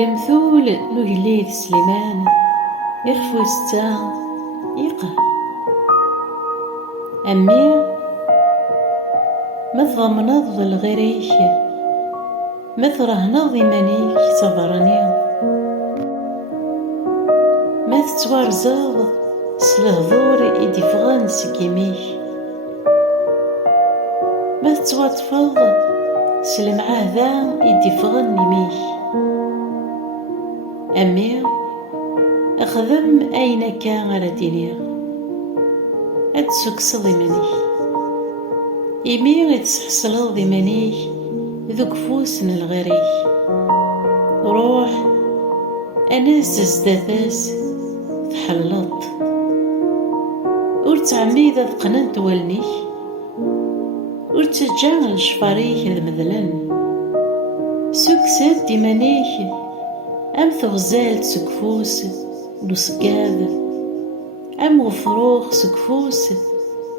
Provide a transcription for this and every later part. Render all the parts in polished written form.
المثول نجليد سليمان يخفو ستا يقه. أمي ما تضمنض لغيريك، ما ترهنض إيمانيك تبرني، ما تتوارزض سلهضور يدفغن سكيميك، ما تتواطفض سلمعاذا يدفغن نميك. أمي أخذم أين كان على دينيا أتسكسض إيمانيك، إيمي تسحصلض إيمانيك ذوك فوسن الغريك. روح أناس زداثاس تحلط ور تعميد قننت والنيك، ور تجان الشفاريك المذلن سكسد إيمانيك أم تغزال سكفوس نسقاد، أم غفروخ سكفوس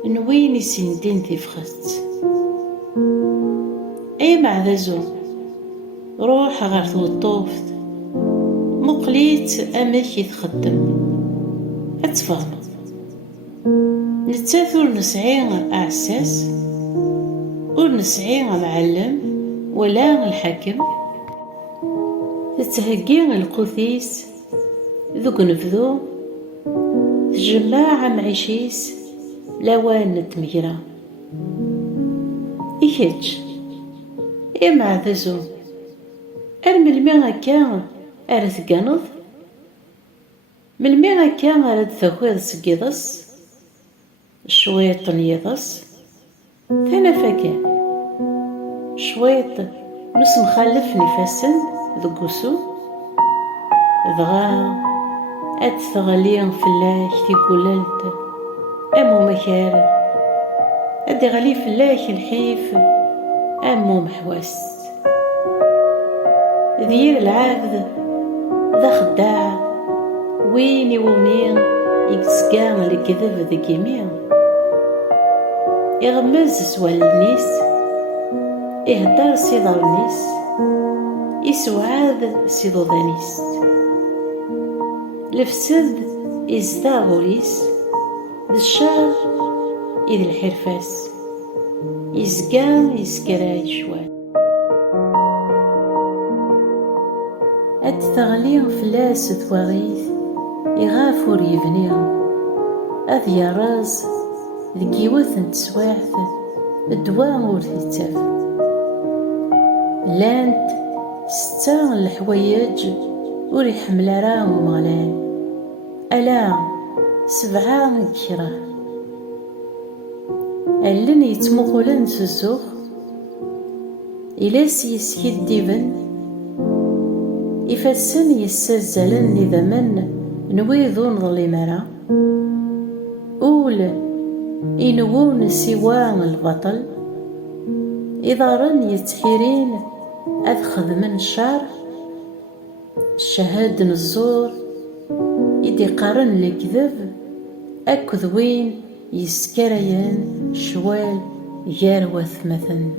نوين يسندين تفخت. أي معذزو روح غير توطوفت مقليت أماك يتخدم أتفهم. نتاثر نسعي أعساس ور نسعي معلم ولا الحاكم، تتهجي القثيس ذوك نفذو تجمع معيشيس لوان نتمجرى. إيكاتش إيه معذزو الملمي هكا أرد تقانض، ملمي هكا أرد تاخذ سكيضس شويط نيضس ثنا فاكا شويط نس مخلف نفاسن ذقوسو ضغا أتثغلين فلاك تيقولالت أمو مكار أدي غلي فلاك الحيف أمو محواس. ذير العابد ذا خداع ويني ومين يكسقام الكذب ذا كيمين، يغمز سوال النيس يهدر سيدار النيس يسوعاد سيدو ذانيس، لفسد يزداغوريس ذا الشار إذ الحرفاس يزقام يسكراي شوال. أد تغلي فلاس ثواغيث يغافور يبنيهم أذ يراز ذكيوث تسواعث الدواء ور تيتاف. لانت ستة الحوايج ور يحمل راهم غلان ألا 7 كراه. ألن يتمقلن سسوخ إلاس يسكدبن يفسن يسزلن إذا من نويذون ظلي مرا أول إنوون سوان البطل إذا رن يتحيرين أذخذ من شار الشهاد الزور إدي قارن الكذب أكذوين يسكريان شوال ياروث مثلا.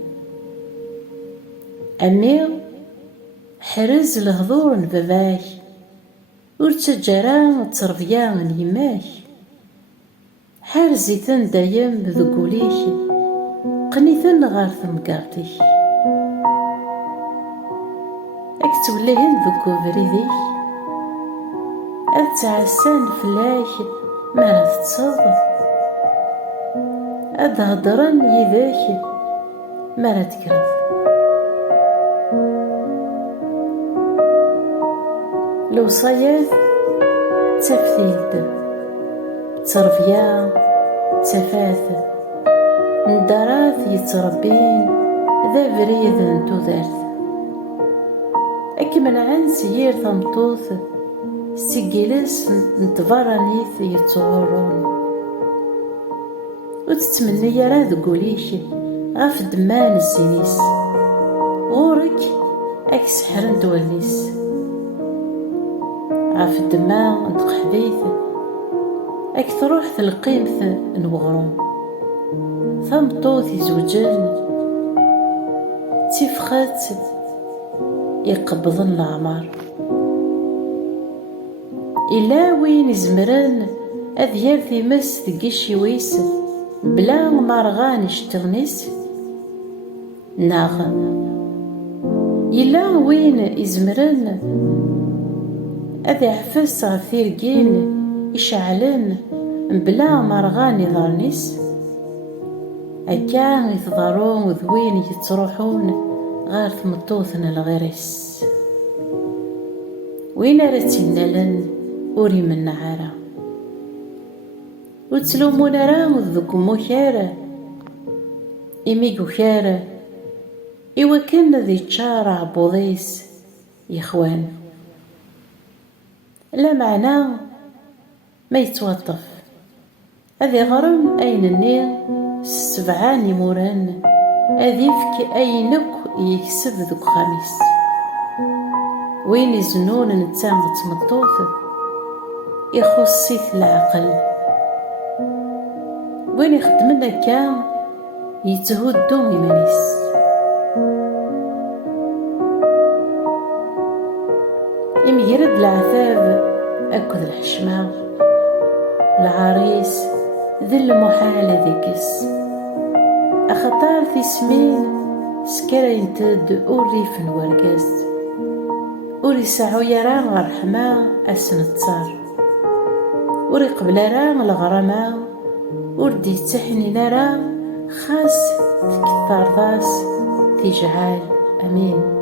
أمي حرز الهضور باباك ورتجرا تربيان يماك، حارزيتن دايم بذقوليك قنيتن غار ثمقارتيك، أكتوليهن ذكو بريديك أتعسان فلاك ما تتصادف، أد هضرن يذاك ما تكرف. لو صياد تفثيد تربية تفاث ندراث يتربين ذا بريد تذرث، أكمن عن سيير ثمطوث سجلس نتفرنيث يتصورون، وتتمنى يرى ذقوليك غاف دمان السينيس غورك أكسحرن توليس غاف الدماغ نتقحبيث أكثروح ثلقيمث نوغرون ثمطوث يزوجن تفخت يقبضن العمر. إلا وين يزمرن أذ يار تيمس دقيش يويس بلا مرغان يشتغنيس ناغ. إلا وين يزمرن أذ يحفز غف تيرقين يشعلن بلا مرغان يضرنيس. أكا يتضارون وذوين يتروحون غير تمطوثن الغريس. وين رتينالن وري من نعارة وتلومون راه ذكمو كارا إميقو كارا إوا كان ذي تشارع بوضيس يخوان. لا معنى ما يتوظف هذي غرم أين النيل السبعان موران أذيفك أينك يكسب ذوك خميس. وين يزنون نتام تمطوث يخصيث العقل. وين يخدمنا كان يتهدو إيمانيس. يمجرد العذاب أكد الحشمة العريس ذي المحال ذيكس. أخطار في سمين سكرين تد أوريف نورقاس وري ساعو يران غرحمة أسن التصار وري قبل ران الغرامة وردي تحني لرا خاص تكثر ضاس تجعل. أمين.